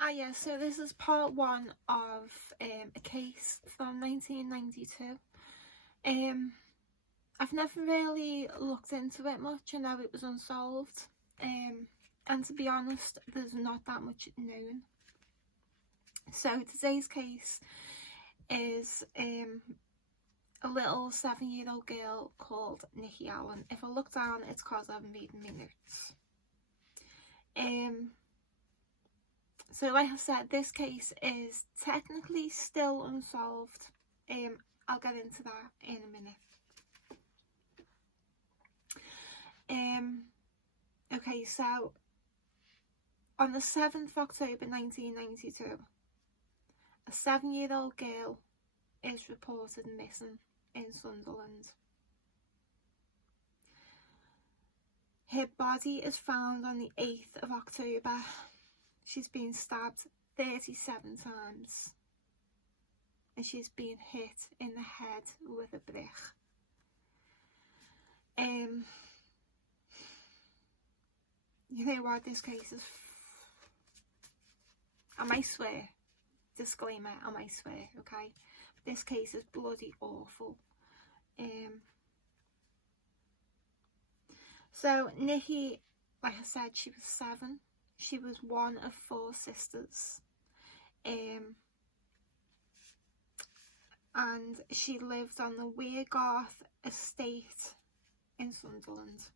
Yeah, so this is part one of a case from 1992. I've never really looked into it much. I know it was unsolved, and to be honest, there's not that much known. So today's case is a little 7-year-old girl called Nikki Allan. If I look down, it's because I'm reading my notes. So like I said, this case is technically still unsolved. I'll get into that in a minute. Okay, so on the 7th of October 1992, a 7-year-old girl is reported missing in Sunderland. Her body is found on the 8th of October. She's been stabbed 37 times and she's been hit in the head with a brick. You know what, this case is, I might swear, disclaimer, I might swear, okay? This case is bloody awful. So Nikki, like I said, she was 7. She was one of 4 sisters. And she lived on the Weirgarth estate in Sunderland.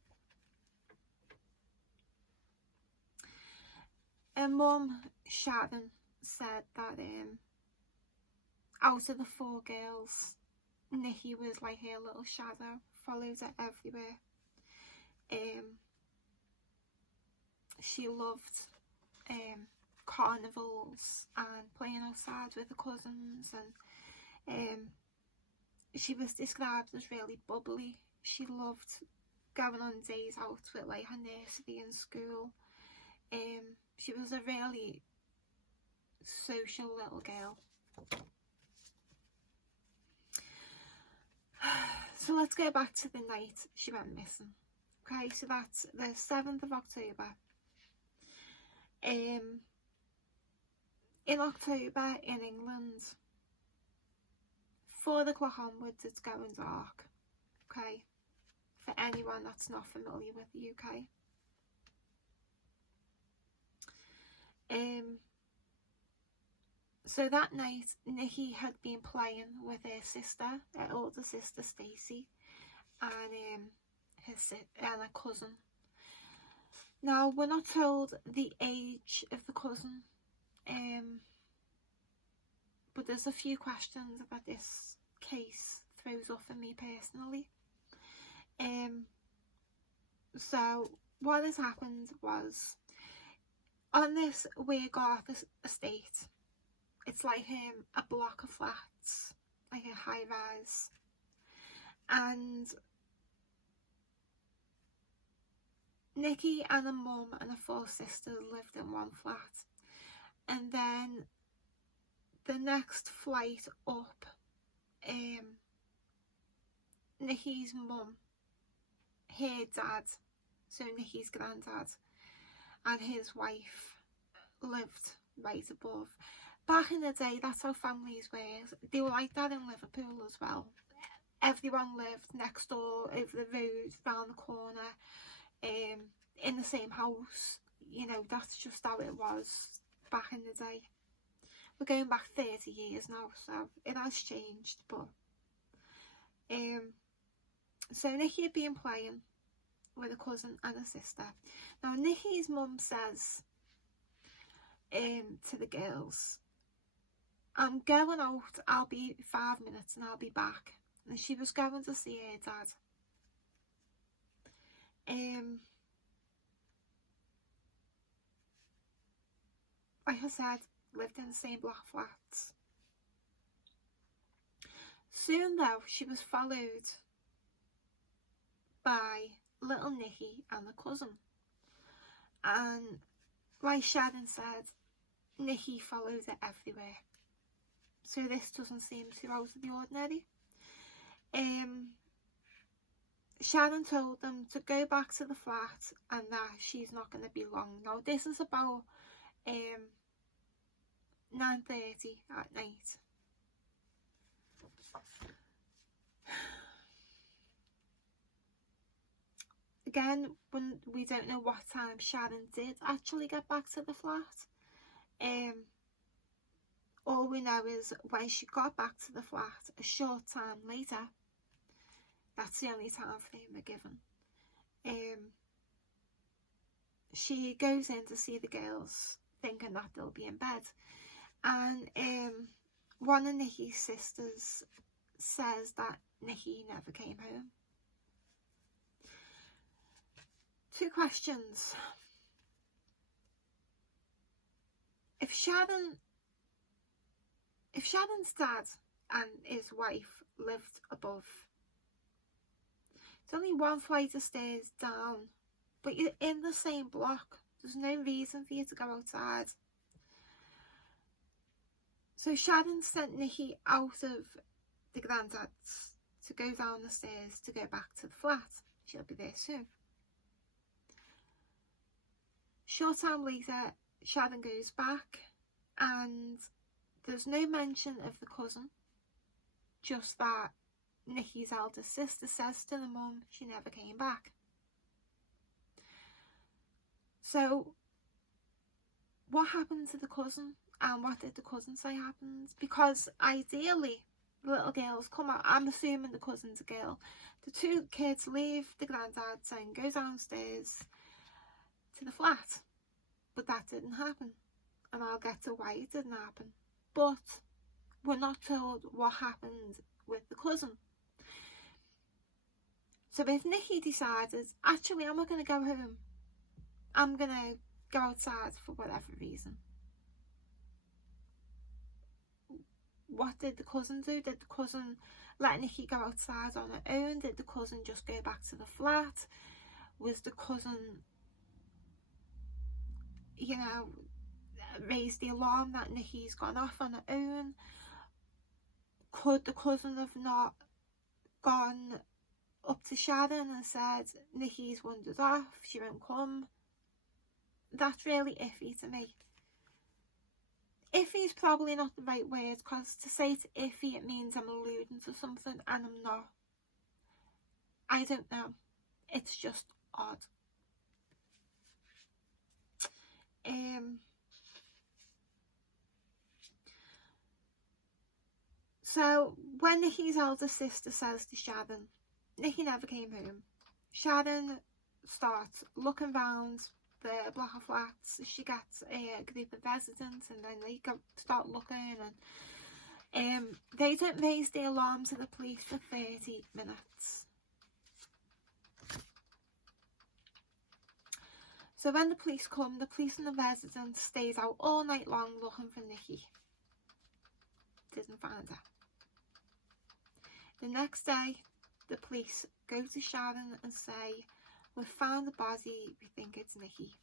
Her mum, Sharon, said that out of the 4 girls, Nikki was like her little shadow, followed her everywhere. She loved carnivals and playing outside with her cousins, and she was described as really bubbly. She loved going on days out with like her nursery and school. She was a really social little girl. So let's go back to the night she went missing. Okay, so that's the 7th of October. In October in England, 4 o'clock onwards it's going dark. Okay, for anyone that's not familiar with the UK. So that night, Nikki had been playing with her sister, her older sister Stacey, and her cousin. Now, we're not told the age of the cousin, but there's a few questions that this case throws up for me personally. So what has happened was, on this Weirgarth estate, it's like a block of flats, like a high rise, and Nikki and her mum and her 4 sisters lived in one flat, and then the next flight up, Nikki's mum, her dad, so Nikki's granddad, and his wife lived right above. Back in the day, that's how families were. They were like that in Liverpool as well. Everyone lived next door, over the road, round the corner, in the same house. You know, that's just how it was back in the day. We're going back 30 years now, so it has changed. But so Nikki had been playing with a cousin and a sister. Now Nikki's mum says to the girls, "I'm going out, I'll be 5 minutes and I'll be back." And she was going to see her dad. Like I said, lived in the same block of flats. Soon though, she was followed by little Nikki and the cousin. And like Sharon said, Nikki follows her everywhere. So this doesn't seem too out of the ordinary. Sharon told them to go back to the flat and that she's not going to be long. Now this is about 9:30 at night. Again, when we don't know what time Sharon did actually get back to the flat. All we know is when she got back to the flat a short time later. That's the only time frame we're given. She goes in to see the girls, thinking that they'll be in bed, and one of Nikki's sisters says that Nikki never came home. 2 questions. If Sharon's dad and his wife lived above, it's only 1 flight of stairs down, but you're in the same block. There's no reason for you to go outside. So Sharon sent Nikki out of the granddad's to go down the stairs to go back to the flat. She'll be there soon. Short time later, Sharon goes back and there's no mention of the cousin, just that Nikki's elder sister says to the mum she never came back. So what happened to the cousin, and what did the cousin say happened? Because ideally the little girls come out, I'm assuming the cousin's a girl, the 2 kids leave the granddad's and go downstairs to the flat, but that didn't happen, and I'll get to why it didn't happen. But we're not told what happened with the cousin. So if Nikki decided, actually I'm not going to go home, I'm going to go outside for whatever reason, what did the cousin do? Did the cousin let Nikki go outside on her own? Did the cousin just go back to the flat? Was the cousin, you know, raise the alarm that Nikki's gone off on her own? Could the cousin have not gone up to Sharon and said, Nikki's wandered off, she won't come? That's really iffy to me. Iffy is probably not the right word, because to say it's iffy, it means I'm alluding to something, and I'm not. I don't know. It's just odd. So when Nikki's elder sister says to Sharon, Nikki never came home, Sharon starts looking round the block of flats. She gets a group of residents, and then they start looking, and they don't raise the alarm to the police for 30 minutes. So when the police come, the police and the residents stayed out all night long looking for Nikki. Didn't find her. The next day, the police go to Sharon and say, we've found the body, we think it's Nikki.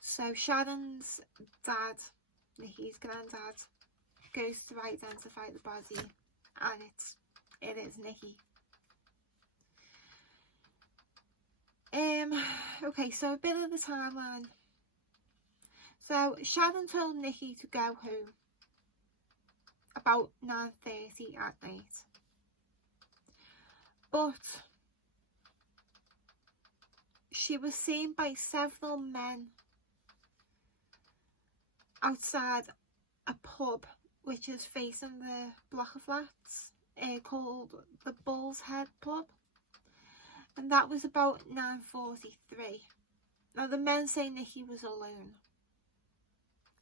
So Sharon's dad, Nikki's granddad, goes to identify the body, and it is Nikki. Okay, so a bit of the timeline. So Sharon told Nikki to go home about 9:30 at night, but she was seen by several men outside a pub which is facing the block of flats, called the Bull's Head Pub, and that was about 9:43. Now the men say Nikki was alone.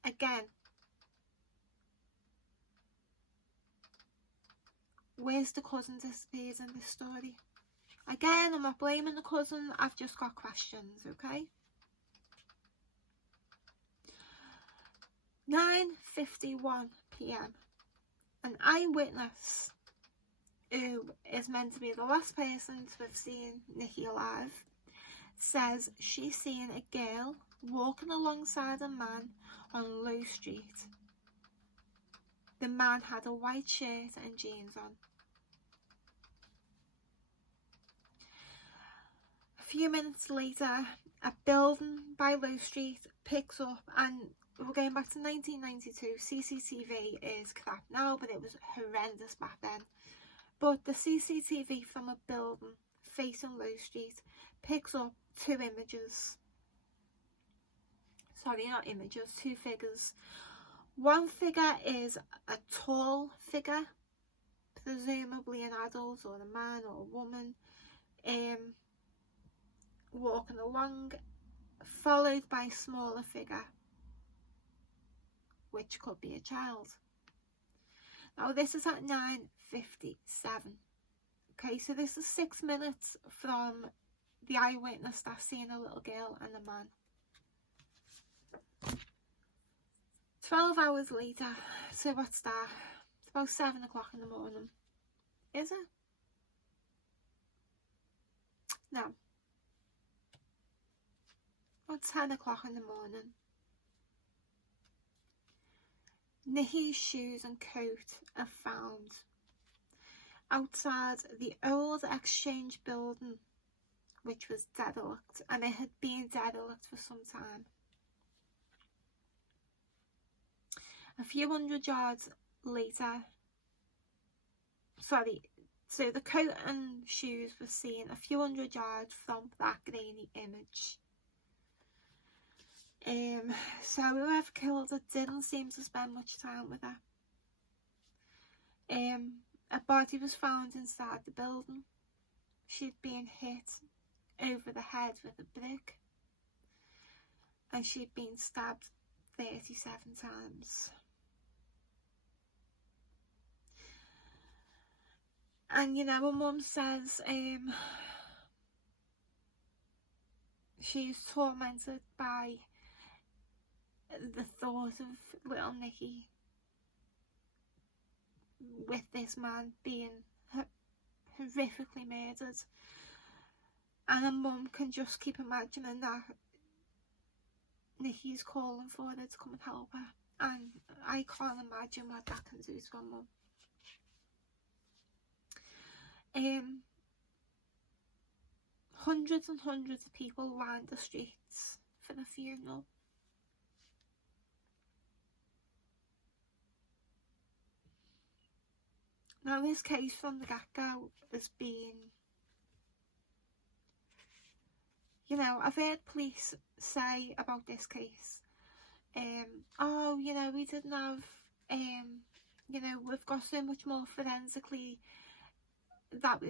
Again, where's the cousin disappeared in this story? Again, I'm not blaming the cousin, I've just got questions, okay? 9:51 p.m. An eyewitness, who is meant to be the last person to have seen Nikki alive, says she's seen a girl walking alongside a man on Low Street. The man had a white shirt and jeans on. A few minutes later, a building by Low Street picks up and we're going back to 1992. CCTV is crap now, but it was horrendous back then. But the CCTV from a building facing Low Street picks up two images. Sorry, not images, two figures. One figure is a tall figure, presumably an adult or a man or a woman, walking along, followed by a smaller figure, which could be a child. Now this is at 9:57. Okay, so this is 6 minutes from the eyewitness that's seen a little girl and a man. 12 hours later, so what's that? It's about 7 o'clock in the morning. Is it? No. About 10 o'clock in the morning. Nikki's shoes and coat are found outside the old exchange building, which was derelict, and it had been derelict for some time. A few hundred yards later, so the coat and shoes were seen a few hundred yards from that grainy image. So whoever killed her didn't seem to spend much time with her. A body was found inside the building. She'd been hit over the head with a brick, and she'd been stabbed 37 times. And you know, her mum says she's tormented by the thought of little Nikki with this man being horrifically murdered, and her mum can just keep imagining that Nikki's calling for her to come and help her, and I can't imagine what that can do to her mum. Hundreds and hundreds of people lined the streets for the funeral. Now this case from the get-go has been, you know, I've heard police say about this case, oh, you know, we didn't have, you know, we've got so much more forensically that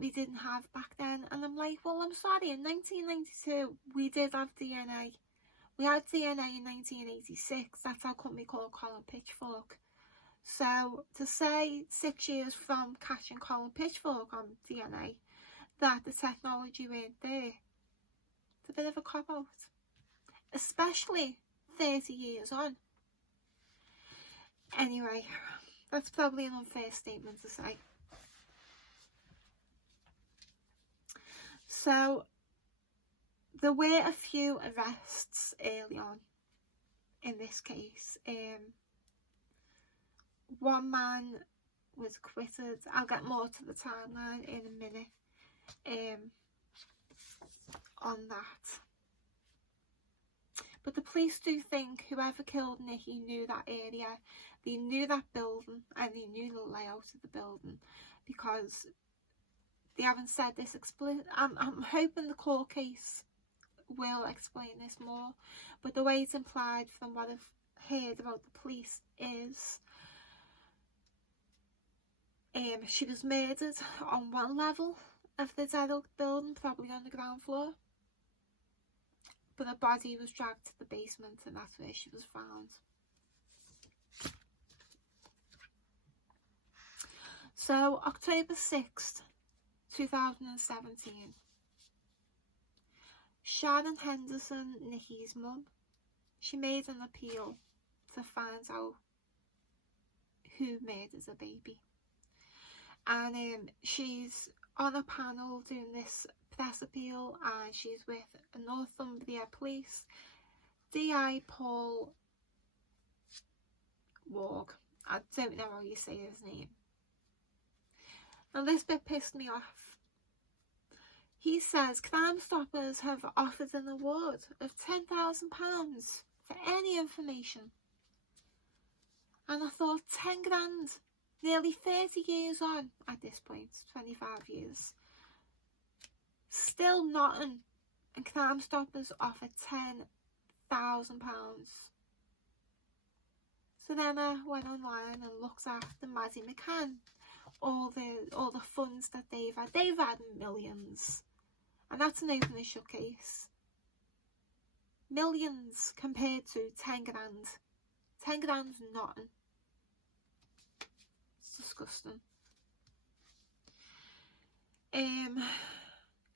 we didn't have back then. And I'm like, well, I'm sorry, in 1992 we did have DNA. We had DNA in 1986. That's how come we call Colin Pitchfork. So to say 6 years from catching Colin Pitchfork on DNA that the technology weren't there, it's a bit of a cop-out, especially 30 years on. Anyway, that's probably an unfair statement to say. So there were a few arrests early on in this case. One man was acquitted. I'll get more to the timeline in a minute on that. But the police do think whoever killed Nikki knew that area, they knew that building, and they knew the layout of the building, because they haven't said this explicitly. I'm hoping the court case will explain this more, but the way it's implied from what I've heard about the police is she was murdered on one level of the derelict building, probably on the ground floor, but her body was dragged to the basement, and that's where she was found. So October 6th 2017, Sharon Henderson, Nikki's mum, she made an appeal to find out who murdered her baby. And she's on a panel doing this press appeal, and she's with Northumbria Police DI Paul Warg. I don't know how you say his name. Now this bit pissed me off. He says Crime Stoppers have offered an award of £10,000 for any information. And I thought, 10 grand, nearly 30 years on at this point, 25 years, still nothing, and Crime Stoppers offer £10,000. So then I went online and looked at the Maddie McCann, all the funds that they've had. They've had millions, and that's an open and shut case. Millions compared to 10 grand. 10 grand's nothing. It's disgusting.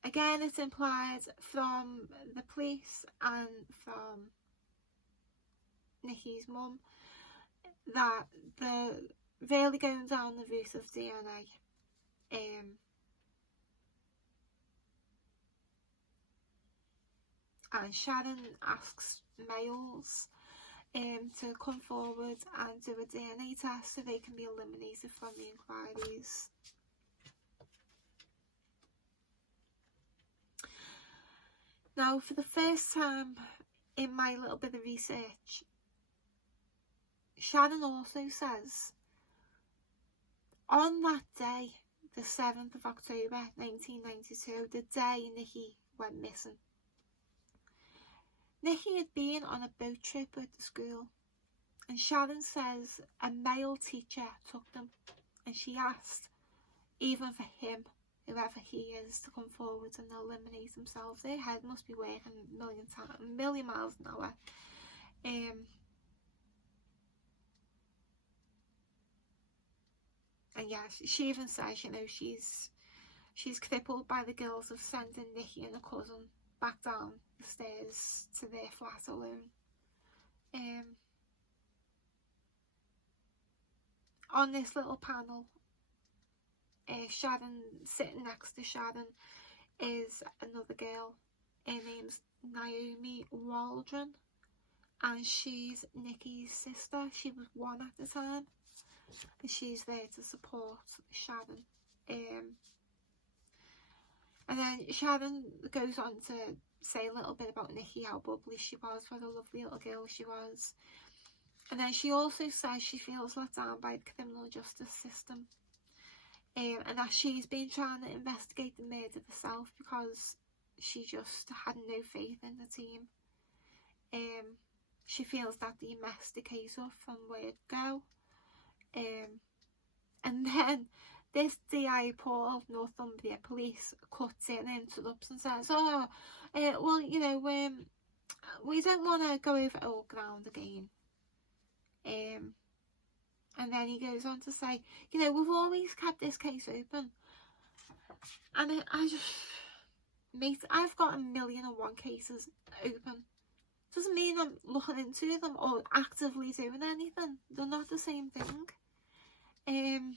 Again, it's implied from the police and from Nikki's mum that they're really going down the route of DNA. And Sharon asks males to come forward and do a DNA test so they can be eliminated from the inquiries. Now, for the first time in my little bit of research, Sharon also says, on that day, the 7th of October 1992, the day Nikki went missing, Nikki had been on a boat trip with the school, and Sharon says a male teacher took them, and she asked, even for him, whoever he is, to come forward and eliminate themselves. Their head must be working a million miles an hour. And yeah, she even says, you know, she's crippled by the guilt of sending Nikki and a cousin back down the stairs to their flat alone. On this little panel, Sharon, sitting next to Sharon, is another girl. Her name's Naomi Waldron, and she's Nikki's sister. She was 1 at the time, and she's there to support Sharon. And then Sharon goes on to say a little bit about Nikki, how bubbly she was, what a lovely little girl she was. And then she also says she feels let down by the criminal justice system. And that she's been trying to investigate the murder herself because she just had no faith in the team. She feels that they messed the case up from word go. And then this DI Paul, Northumbria Police, cuts in and interrupts and says, well, you know, we don't want to go over old ground again. And then he goes on to say, you know, we've always kept this case open. And I just, mate, I've got 1,000,001 cases open. Doesn't mean I'm looking into them or actively doing anything. They're not the same thing. And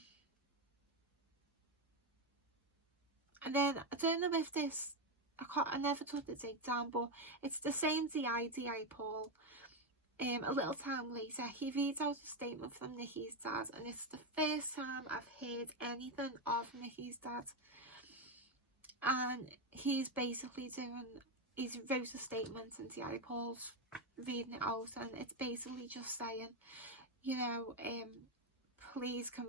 then, I don't know if this, I never took the date down, but it's the same DI Paul. A little time later, he reads out a statement from Nikki's dad, and it's the first time I've heard anything of Nikki's dad. And he's basically he's wrote a statement, and DI Paul's reading it out, and it's basically just saying, you know, please can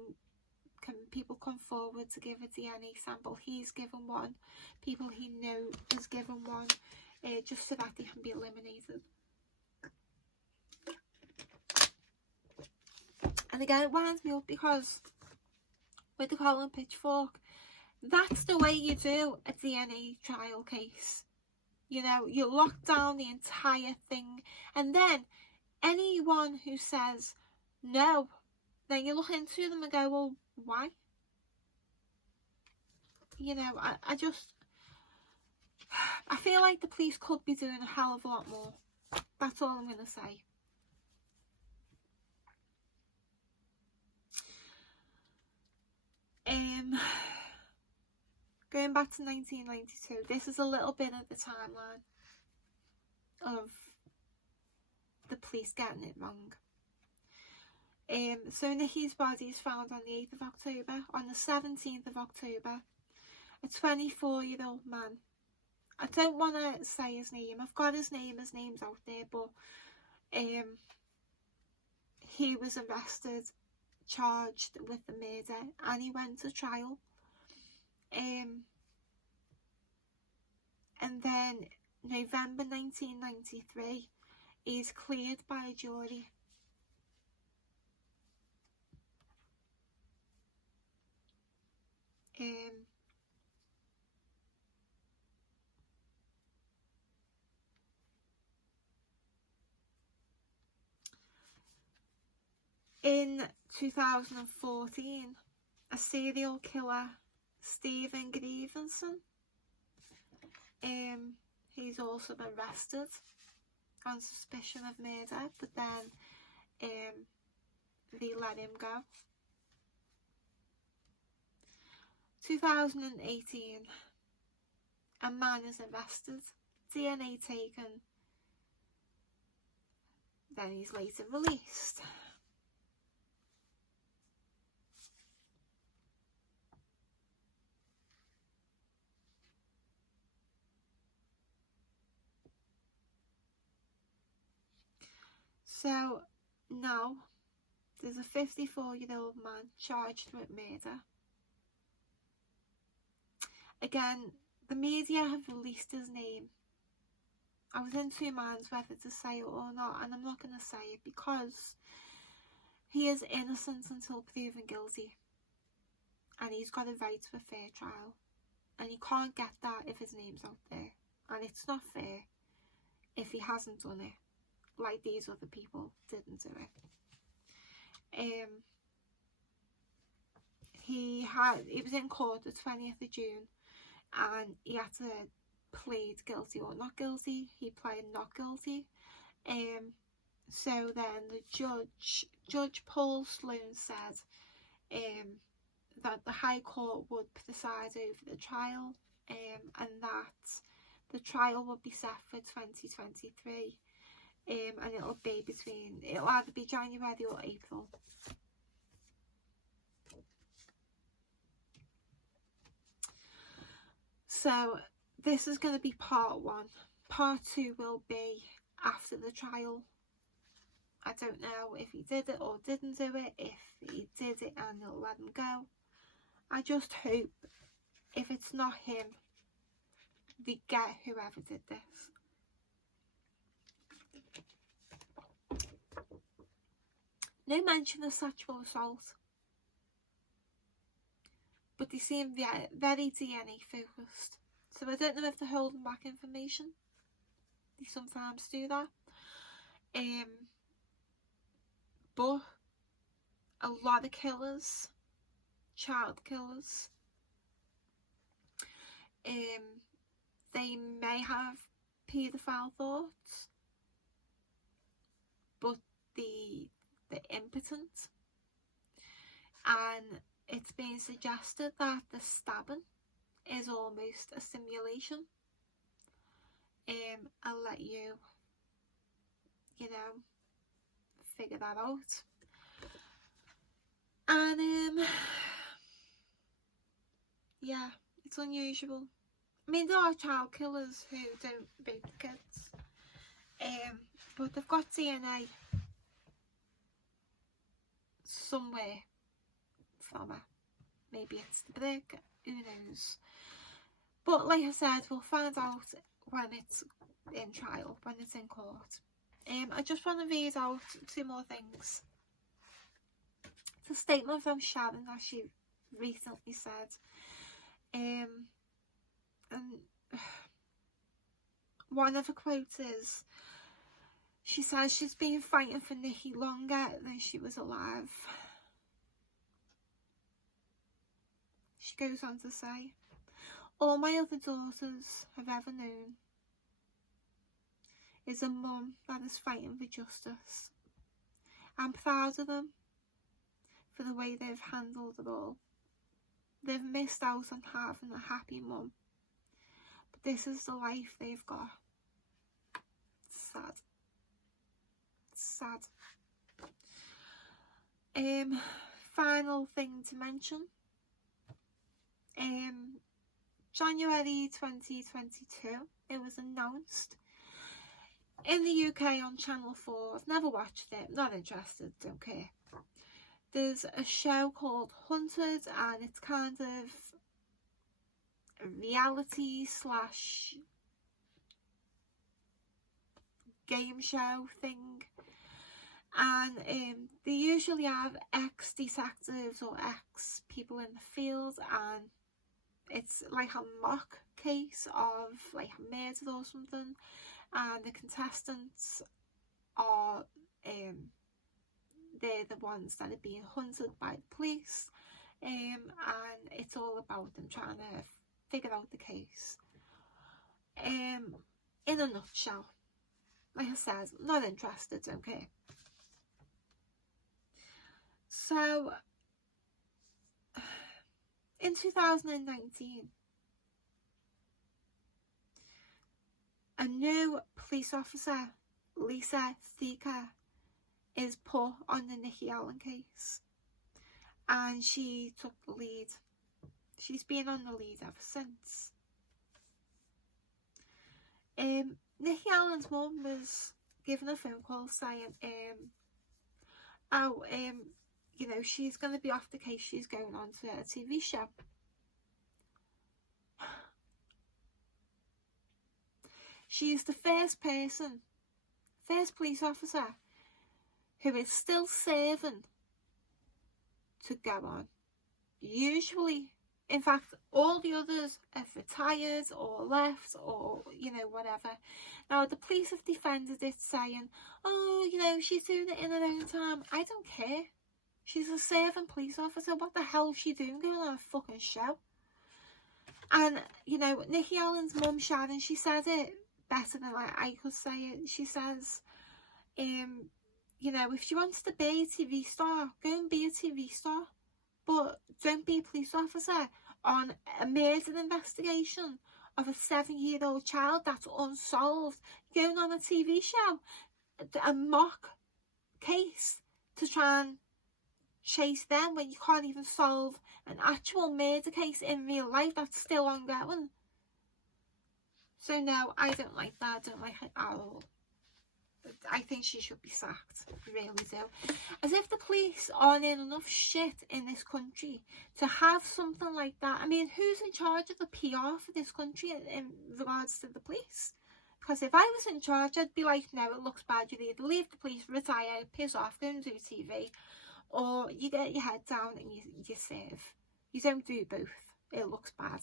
people come forward to give a DNA sample. He's given one, people he knows has given one, just so that they can be eliminated. And again, it winds me up because with the Colin Pitchfork, that's the way you do a DNA trial case. You know, you lock down the entire thing, and then anyone who says no, then you look into them and go, well, why? You know, I feel like the police could be doing a hell of a lot more. That's all I'm going to say. Going back to 1992, this is a little bit of the timeline of the police getting it wrong. So Nikki's body is found on the 8th of October. On the 17th of October, a 24-year-old man. I don't want to say his name. I've got his name's out there, but He was arrested, charged with the murder, and he went to trial. And then November 1993, he's cleared by a jury. In 2014, a serial killer, Stephen Grievenson, he's also been arrested on suspicion of murder, but then they let him go. 2018, a man is arrested, DNA taken, then he's later released. So now there's a 54-year-old man charged with murder. Again, the media have released his name. I was in two minds whether to say it or not, and I'm not going to say it because he is innocent until proven guilty, and he's got a right to a fair trial, and he can't get that if his name's out there, and it's not fair if he hasn't done it like these other people didn't do it. He was in court the 20th of June, and he had to plead guilty or not guilty. He pled not guilty. So then the Judge Paul Sloan said that the High Court would preside over the trial, and that the trial would be set for 2023, and it'll either be January or April. So this is going to be part one. Part two will be after the trial. I don't know if he did it or didn't do it, if he did it and they'll let him go. I just hope, if it's not him, they get whoever did this. No mention of sexual assault, but they seem very DNA focused. So I don't know if they're holding back information. They sometimes do that. But a lot of killers, child killers, they may have paedophile thoughts, but they're impotent, and it's been suggested that the stabbing is almost a simulation. I'll let you figure that out. And yeah, it's unusual. I mean, there are child killers who don't rape the kids, but they've got DNA somewhere from it. Maybe it's the brick, who knows. But like I said, we'll find out when it's in trial, when it's in court. I just want to read out two more things. It's a statement from Sharon that she recently said. And one of the quotes is, she says she's been fighting for Nikki longer than she was alive. She goes on to say, all my other daughters have ever known is a mum that is fighting for justice. I'm proud of them for the way they've handled it all. They've missed out on having a happy mum, but this is the life they've got. It's sad. It's sad. Final thing to mention. January 2022, it was announced in the UK on Channel 4. I've never watched it, not interested, don't care. There's a show called Hunted, and it's kind of a reality slash game show thing. And they usually have ex-detectives or ex-people in the field, and it's like a mock case of like a murder or something, and the contestants are they're the ones that are being hunted by the police, and it's all about them trying to figure out the case. In a nutshell, like I said, not interested, okay. So in 2019, a new police officer, Lisa Thika, is put on the Nikki Allan case, and she took the lead. She's been on the lead ever since. Nikki Allan's mum was given a phone call saying, you know, she's going to be off the case, she's going on to a TV show. She's the first police officer who is still serving to go on. Usually, in fact, all the others have retired or left or, you know, whatever. Now, the police have defended it, saying, oh, you know, she's doing it in her own time. I don't care. She's a serving police officer. What the hell is she doing going on a fucking show? And, you know, Nikki Allan's mum, Sharon, she said it better than I could say it. She says, you know, if she wants to be a TV star, go and be a TV star. But don't be a police officer on a murder investigation of a 7-year-old child that's unsolved, going on a TV show, a mock case to try and chase them when you can't even solve an actual murder case in real life that's still ongoing. So no, I don't like that. I don't like it at all. I think she should be sacked. I really do. As if the police aren't in enough shit in this country to have something like that. I mean, who's in charge of the PR for this country in regards to the police? Because if I was in charge, I'd be like, no, it looks bad. You either leave the police, retire, piss off, go and do TV, or you get your head down and you serve. You don't do both. It looks bad.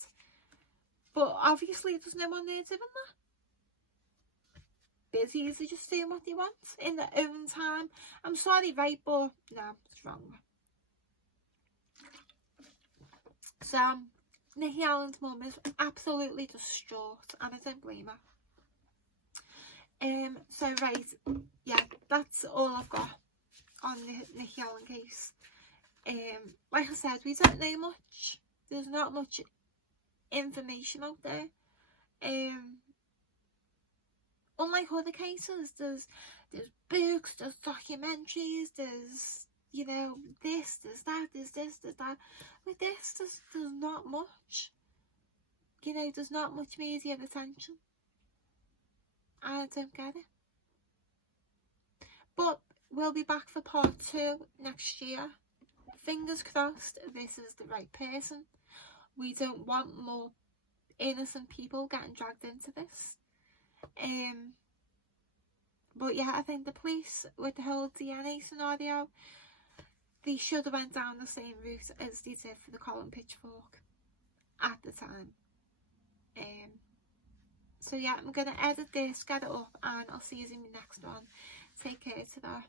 But obviously there's no one there doing that. Busy, is they just doing what they want in their own time? I'm sorry, right, but no, it's wrong. So Nikki Allan's mum is absolutely distraught, and I don't blame her. So right, yeah, that's all I've got on the Nikki Allan case. Like I said, we don't know much. There's not much information out there. Unlike other cases, there's books, there's documentaries, there's, you know, this, there's that, there's this, there's that. With this, there's not much. You know, there's not much media attention. I don't get it. But we'll be back for part 2 next year. Fingers crossed this is the right person. We don't want more innocent people getting dragged into this. But yeah, I think the police, with the whole DNA scenario, they should have went down the same route as they did for the Colin Pitchfork at the time. So yeah, I'm going to edit this, get it up, and I'll see you in the next one. Take care to that.